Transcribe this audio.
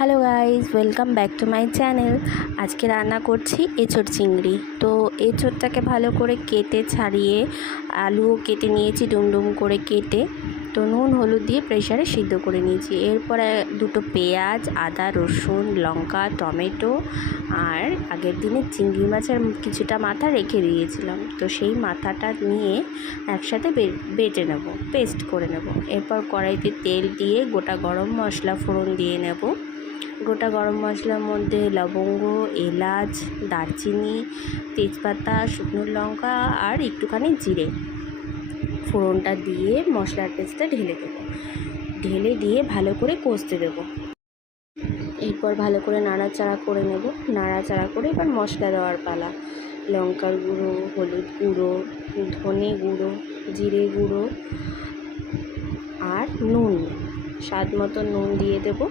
Hello guys, welcome back to my channel. আজকে রান্না করছি এঁচোড় চিংড়ি। তো এঁচোড়টাকে ভালো করে কেটে ছাড়িয়ে আলুও কেটে নিয়েছি ডুমডুম করে কেটে, তো নুন হলুদ দিয়ে প্রেশারে সিদ্ধ করে নিয়েছি। এরপরে দুটো পেঁয়াজ, আদা, রসুন, লঙ্কা, টমেটো আর আগের দিনে চিংড়ি মাছের কিছুটা মাথা রেখে দিয়েছিলাম, তো সেই মাথাটা নিয়ে একসাথে বেটে নেব, পেস্ট করে নেব। এরপর কড়াইতে তেল দিয়ে গোটা গরম মশলা ফোড়ন দিয়ে নেব। গোটা গরম মশলার মধ্যে লবঙ্গ, এলাচ, দারচিনি, তেজপাতা, শুকনো লঙ্কা আর একটুখানি জিরে ফোড়নটা দিয়ে মশলার পেস্টটা ঢেলে দেবো। ঢেলে দিয়ে ভালো করে কষতে দেবো। এরপর ভালো করে নাড়াচাড়া করে নেব। নাড়াচাড়া করে এবার মশলা দেওয়ার পালা। লঙ্কার গুঁড়ো, হলুদ গুঁড়ো, ধনে গুঁড়ো, জিরে গুঁড়ো আর নুন, স্বাদ মতো নুন দিয়ে দেবো।